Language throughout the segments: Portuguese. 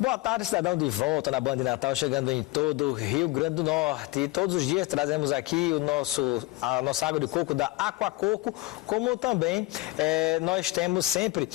Boa tarde, cidadão, de volta na Band de Natal, chegando em todo o Rio Grande do Norte. E todos os dias trazemos aqui a nossa água de coco da Aquacoco, como também nós temos sempre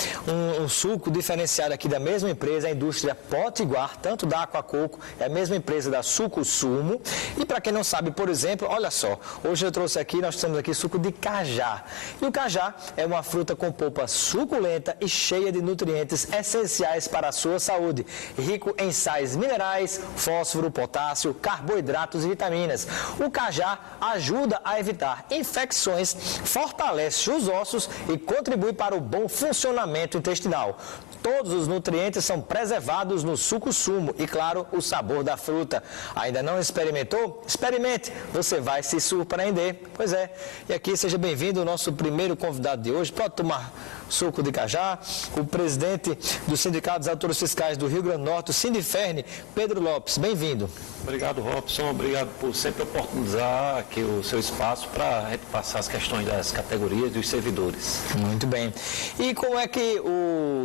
um suco diferenciado aqui da mesma empresa, a indústria Potiguar, tanto da Aquacoco, é a mesma empresa da Suco Sumo. E para quem não sabe, por exemplo, olha só, hoje eu trouxe aqui, nós temos aqui suco de cajá. E o cajá é uma fruta com polpa suculenta e cheia de nutrientes essenciais para a sua saúde, rico em sais minerais, fósforo, potássio, carboidratos e vitaminas. O cajá ajuda a evitar infecções, fortalece os ossos e contribui para o bom funcionamento intestinal. Todos os nutrientes são preservados no suco sumo e, claro, o sabor da fruta. Ainda não experimentou? Experimente, você vai se surpreender. Pois é, e aqui seja bem-vindo o nosso primeiro convidado de hoje. Pode tomar suco de cajá, o presidente do Sindicato dos Autores Fiscais do Rio Grande do Norte, o Sindiferne, Pedro Lopes. Bem-vindo. Obrigado, Robson. Obrigado por sempre oportunizar aqui o seu espaço para repassar as questões das categorias dos servidores. Muito bem. E como é que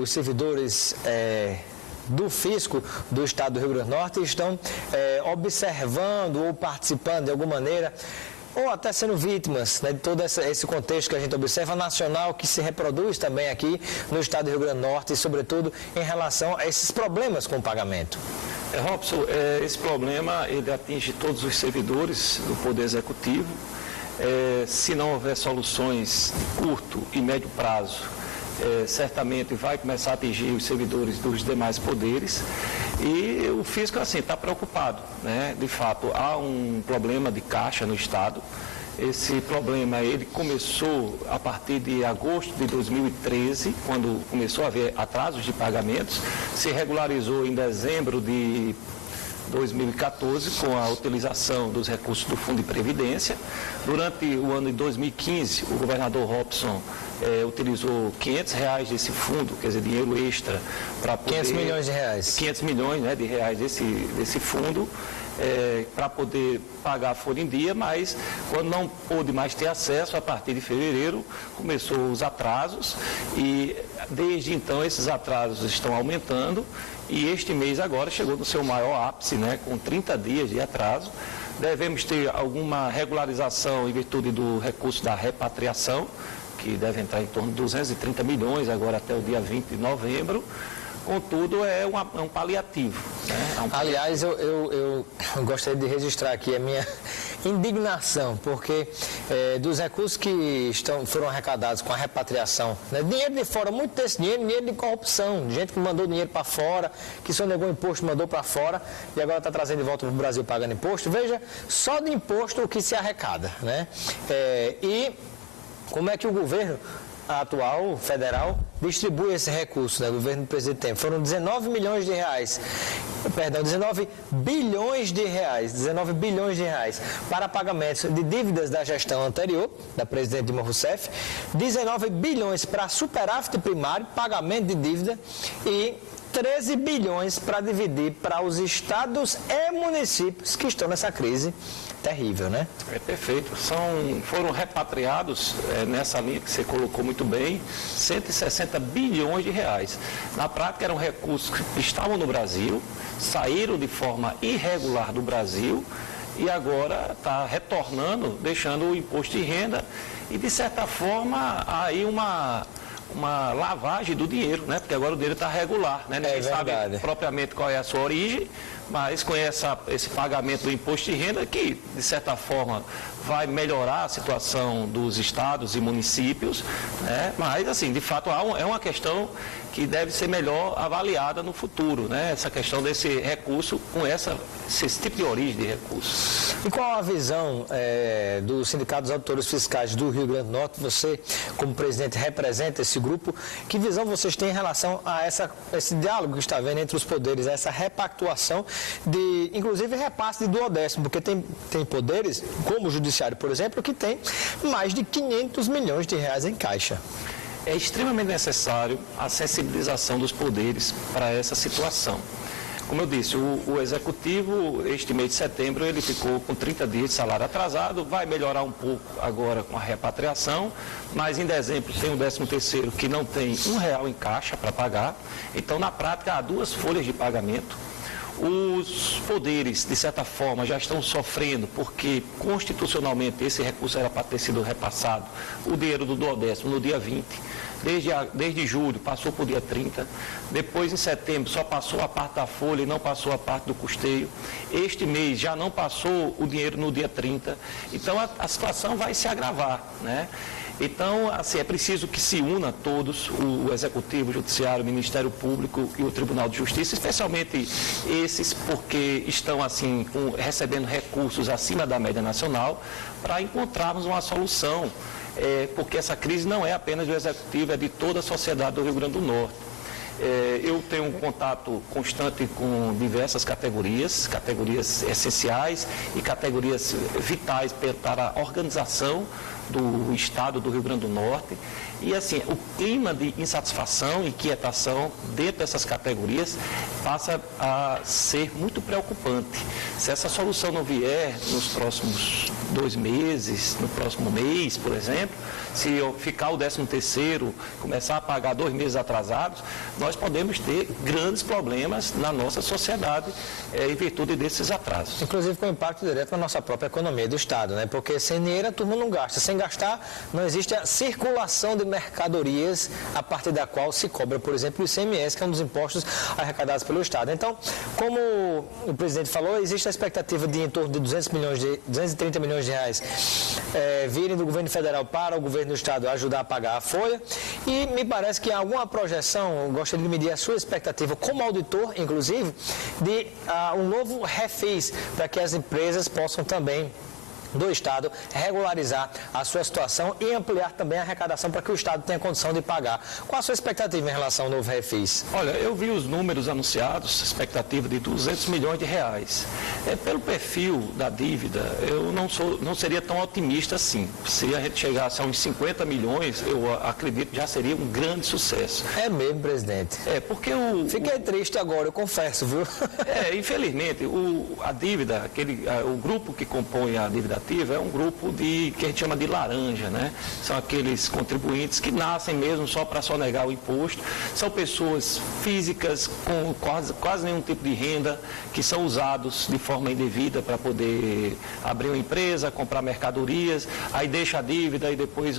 os servidores do Fisco do Estado do Rio Grande do Norte estão observando ou participando de alguma maneira, ou até sendo vítimas, né, de todo esse contexto que a gente observa nacional, que se reproduz também aqui no estado do Rio Grande do Norte e, sobretudo, em relação a esses problemas com o pagamento? Robson, esse problema ele atinge todos os servidores do Poder Executivo. Se não houver soluções de curto e médio prazo, certamente vai começar a atingir os servidores dos demais poderes. E o fisco, assim, está preocupado, né? De fato, há um problema de caixa no Estado. Esse problema, ele começou a partir de agosto de 2013, quando começou a haver atrasos de pagamentos, se regularizou em dezembro de 2014 com a utilização dos recursos do Fundo de Previdência. Durante o ano de 2015, o governador Robson utilizou R$500 desse fundo, quer dizer, dinheiro extra para poder... 500 milhões de reais. 500 milhões, né, de reais desse fundo, para poder pagar a folha em dia, mas quando não pôde mais ter acesso, a partir de fevereiro, começou os atrasos e desde então esses atrasos estão aumentando e este mês agora chegou no seu maior ápice, né, com 30 dias de atraso. Devemos ter alguma regularização em virtude do recurso da repatriação, que deve entrar em torno de 230 milhões agora até o dia 20 de novembro. Contudo, é um paliativo. Né? Aliás, eu gostaria de registrar aqui a minha indignação, porque dos recursos que foram arrecadados com a repatriação, né? Dinheiro de fora, muito desse dinheiro de corrupção, gente que mandou dinheiro para fora, que sonegou imposto, mandou para fora, e agora está trazendo de volta para o Brasil pagando imposto. Veja, só de imposto o que se arrecada, né? E como é que o governo atual, federal, distribui esse recurso, né? O governo do presidente Temer. Foram 19 milhões de reais, 19 bilhões de reais para pagamentos de dívidas da gestão anterior, da presidente Dilma Rousseff, 19 bilhões para superávit primário, pagamento de dívida e 13 bilhões para dividir para os estados e municípios que estão nessa crise terrível, né? Perfeito. Foram repatriados, nessa linha que você colocou muito bem, 160 bilhões de reais. Na prática, eram recursos que estavam no Brasil, saíram de forma irregular do Brasil e agora está retornando, deixando o imposto de renda e, de certa forma, aí uma lavagem do dinheiro, né? Porque agora o dinheiro está regular, né? Ninguém sabe propriamente qual é a sua origem, mas com esse pagamento do imposto de renda que, de certa forma, vai melhorar a situação dos estados e municípios, né? Mas, assim, de fato, é uma questão que deve ser melhor avaliada no futuro, né? Essa questão desse recurso com esse tipo de origem de recurso. E qual a visão do Sindicato dos Autores Fiscais do Rio Grande do Norte? Você, como presidente, representa esse grupo. Que visão vocês têm em relação a esse diálogo que está havendo entre os poderes, essa repactuação de, inclusive, repasse de duodécimo, porque tem poderes, como o Judiciário, por exemplo, que tem mais de 500 milhões de reais em caixa. É extremamente necessário a sensibilização dos poderes para essa situação. como eu disse, o Executivo, este mês de setembro, ele ficou com 30 dias de salário atrasado, vai melhorar um pouco agora com a repatriação, mas em dezembro tem o 13º que não tem R$1 em caixa para pagar, então na prática há 2 folhas de pagamento. Os poderes, de certa forma, já estão sofrendo, porque constitucionalmente esse recurso era para ter sido repassado, o dinheiro do 12º no dia 20, desde julho passou para o dia 30, depois em setembro só passou a parte da folha e não passou a parte do custeio, este mês já não passou o dinheiro no dia 30, então a situação vai se agravar, né? Então, assim, é preciso que se una todos, o Executivo, o Judiciário, o Ministério Público e o Tribunal de Justiça, especialmente esses porque estão, assim, recebendo recursos acima da média nacional, para encontrarmos uma solução, porque essa crise não é apenas do Executivo, é de toda a sociedade do Rio Grande do Norte. Eu tenho um contato constante com diversas categorias essenciais e categorias vitais para a organização do Estado do Rio Grande do Norte. E assim, o clima de insatisfação e inquietação dentro dessas categorias passa a ser muito preocupante. Se essa solução não vier nos próximos 2 meses, no próximo mês, por exemplo, se eu ficar o 13º, começar a pagar 2 meses atrasados, nós podemos ter grandes problemas na nossa sociedade em virtude desses atrasos. Inclusive com impacto direto na nossa própria economia do Estado, né? Porque sem dinheiro a turma não gasta. Sem gastar, não existe a circulação de mercadorias a partir da qual se cobra, por exemplo, o ICMS, que é um dos impostos arrecadados pelo Estado. Então, como o presidente falou, existe a expectativa de em torno de 230 milhões de reais virem do governo federal para o governo do Estado ajudar a pagar a folha. E me parece que há alguma projeção, eu gostaria de medir a sua expectativa como auditor, inclusive, de um novo refis para que as empresas possam também do Estado regularizar a sua situação e ampliar também a arrecadação para que o Estado tenha condição de pagar. Qual a sua expectativa em relação ao novo refis? Olha, eu vi os números anunciados, expectativa de 200 milhões de reais. Pelo perfil da dívida, eu não seria tão otimista assim. Se a gente chegasse a uns 50 milhões, eu acredito que já seria um grande sucesso. É mesmo, presidente? Porque Fiquei triste agora, eu confesso, viu? Infelizmente, a dívida, o grupo que compõe a dívida é um grupo que a gente chama de laranja, né? São aqueles contribuintes que nascem mesmo só para sonegar o imposto. São pessoas físicas com quase nenhum tipo de renda, que são usados de forma indevida para poder abrir uma empresa, comprar mercadorias, aí deixa a dívida e depois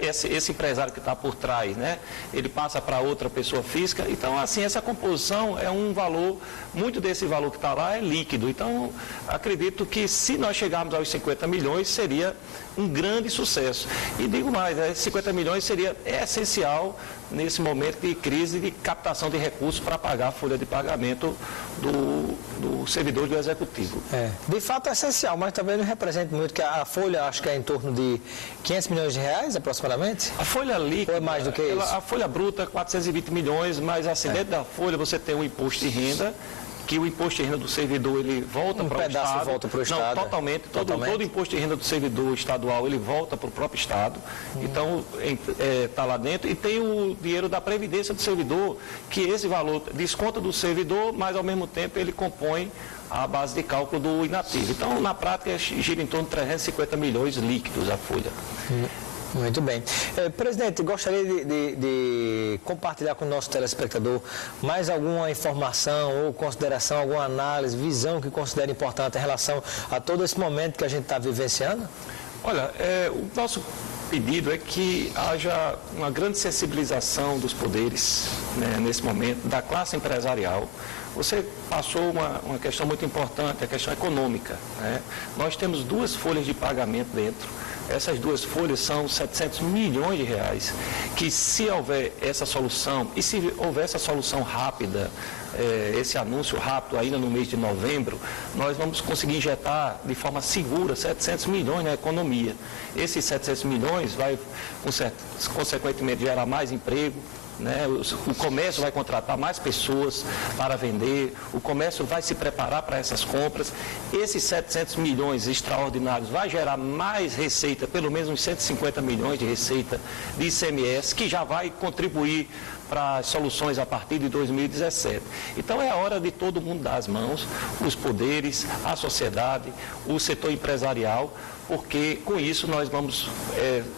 esse empresário que está por trás, né? Ele passa para outra pessoa física. Então, assim, essa composição é um valor, muito desse valor que está lá é líquido. Então, acredito que se nós chegarmos aos 50 milhões, seria um grande sucesso. E digo mais, 50 milhões seria essencial nesse momento de crise de captação de recursos para pagar a folha de pagamento do servidor do Executivo. De fato é essencial, mas também não representa muito, que a folha acho que é em torno de 500 milhões de reais aproximadamente? A folha líquida, ou é mais do que isso? A folha bruta é 420 milhões, mas assim, dentro da folha você tem um imposto de renda, que o imposto de renda do servidor ele volta para o Estado. Volta para o Estado. Não, totalmente. Todo imposto de renda do servidor estadual ele volta para o próprio Estado. Então, está lá dentro. E tem o dinheiro da Previdência do servidor, que esse valor desconta do servidor, mas ao mesmo tempo ele compõe a base de cálculo do inativo. Então, na prática, gira em torno de 350 milhões líquidos a folha. Muito bem. Presidente, gostaria de compartilhar com o nosso telespectador mais alguma informação ou consideração, alguma análise, visão que considera importante em relação a todo esse momento que a gente está vivenciando? Olha, o nosso pedido é que haja uma grande sensibilização dos poderes, né, nesse momento, da classe empresarial. Você passou uma questão muito importante, a questão econômica, né? Nós temos 2 folhas de pagamento dentro. Essas 2 folhas são 700 milhões de reais, que se houver essa solução, e se houver essa solução rápida, esse anúncio rápido ainda no mês de novembro, nós vamos conseguir injetar de forma segura 700 milhões na economia. Esses 700 milhões vai, consequentemente, gerar mais emprego, né? O comércio vai contratar mais pessoas para vender. vender, o comércio vai se preparar para essas compras. Esses 700 milhões extraordinários vai gerar mais receita, pelo menos uns 150 milhões de receita de ICMS, que já vai contribuir para as soluções a partir de 2017. Então é a hora de todo mundo dar as mãos, os poderes, a sociedade, o setor empresarial, porque com isso nós vamos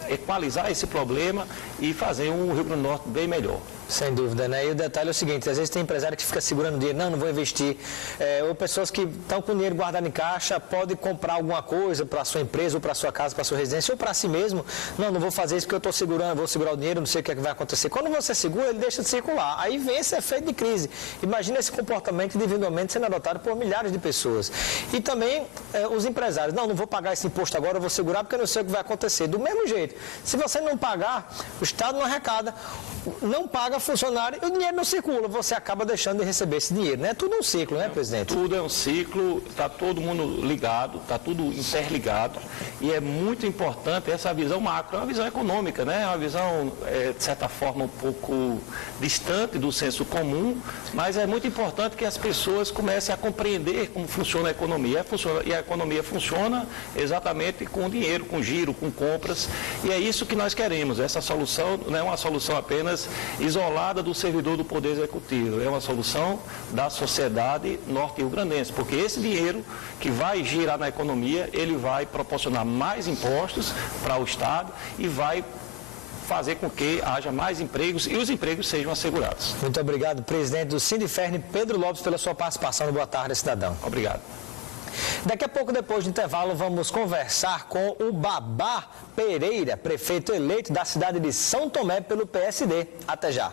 equalizar esse problema e fazer um Rio Grande do Norte bem melhor. Sem dúvida, né? E o detalhe é o seguinte, às vezes tem empresário que fica segurando dinheiro, não vou investir. Ou pessoas que estão com dinheiro guardado em caixa, pode comprar alguma coisa para a sua empresa, ou para a sua casa, para a sua residência, ou para si mesmo. Não vou fazer isso porque eu estou segurando, vou segurar o dinheiro, não sei o que, é que vai acontecer. Quando você segura, ele deixa de circular. Aí vem esse efeito de crise. Imagina esse comportamento individualmente sendo adotado por milhares de pessoas. E também os empresários, não vou pagar esse imposto agora, eu vou segurar porque eu não sei o que vai acontecer. Do mesmo jeito, se você não pagar, o Estado não arrecada, não paga funcionário e o dinheiro não circula, você acaba deixando de receber esse dinheiro, né? Tudo um ciclo, né, presidente? Tudo é um ciclo, está todo mundo ligado, está tudo interligado e é muito importante essa visão macro, é uma visão econômica, né? É uma visão, de certa forma, um pouco distante do senso comum, mas é muito importante que as pessoas comecem a compreender como funciona a economia. E a economia funciona exatamente com dinheiro, com giro, com compras, e é isso que nós queremos. Essa solução não é uma solução apenas isolada do servidor do Poder Executivo, é uma solução da sociedade norte-rio-grandense, porque esse dinheiro que vai girar na economia, ele vai proporcionar mais impostos para o Estado e vai fazer com que haja mais empregos e os empregos sejam assegurados. Muito obrigado, presidente do Sindiferne, Pedro Lopes, pela sua participação no Boa Tarde, cidadão. Obrigado. Daqui a pouco, depois do intervalo, vamos conversar com o Babá Pereira, prefeito eleito da cidade de São Tomé pelo PSD. Até já.